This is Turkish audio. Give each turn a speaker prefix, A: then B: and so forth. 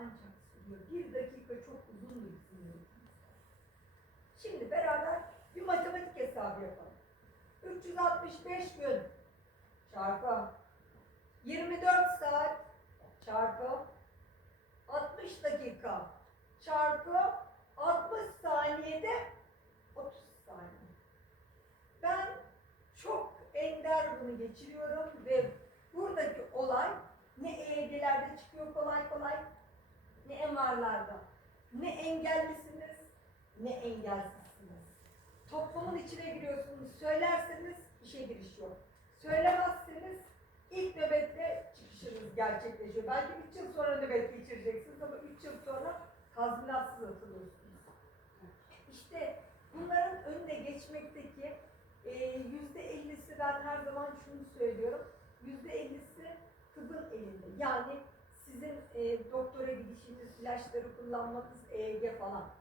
A: ancak sürüyor. Bir dakika çok uzun bir yönetimimizde. Şimdi beraber bir matematik hesabı yapalım. 365 gün çarpı 24 saat çarpı 60 dakika çarpı 60 saniyede 30 saniye. Ben çok ender bunu geçiriyorum ve buradaki olay ne EEG'lerde çıkıyor kolay kolay ne MR'larda. Ne engellisiniz ne engelsizsiniz. Toplumun içine giriyorsunuz. Söylerseniz işe giriş yok. Söylemezseniz ilk nöbette çıkışınız gerçekleşiyor. Belki 3 yıl sonra nöbet geçireceksiniz ama 3 yıl sonra tazminatsız atılıyorsunuz. İşte bunların önüne geçmekteki e, yüzde ellisi ben her zaman şunu söylüyorum. Yüzde ellisi tıbbın elinde. Yani sizin e, doktora ilaçları kullanmanız, EEG falan.